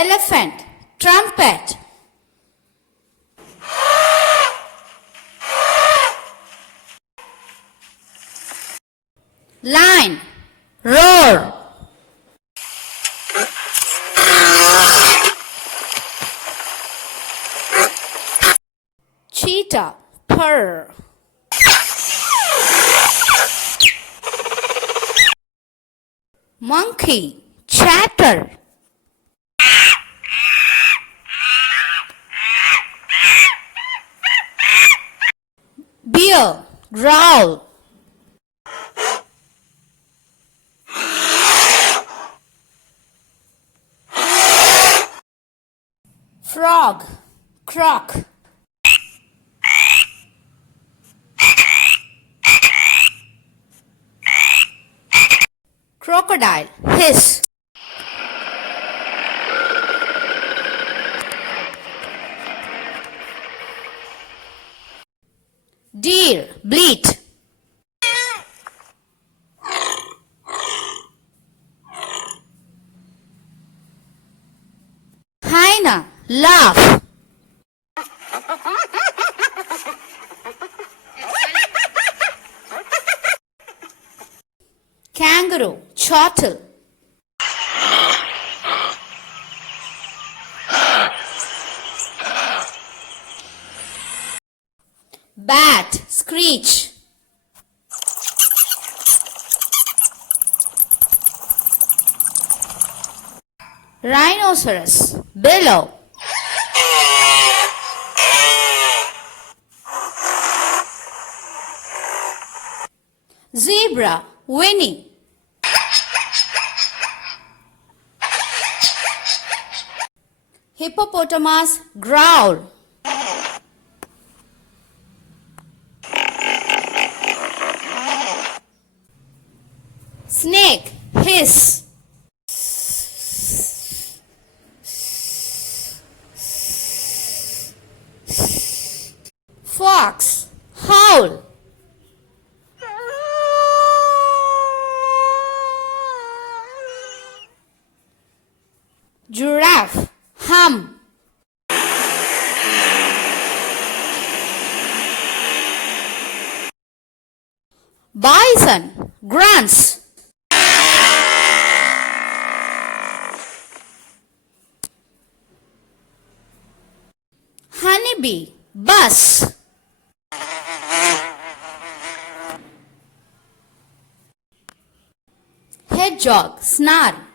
elephant, trumpet. Lion, roar. Cheetah, purr. Monkey, chatter. Bear, growl. Frog, croak. Crocodile, hiss. Deer, bleat. Hyena, laugh. Kangaroo, chortle. Bat, screech. Rhinoceros, bellow. Zebra, whinny. Hippopotamus, growl. Snake, hiss. Fox, howl. Giraffe, hum. Bison, grunts. Honeybee, buzz. Hedgehog, snarl.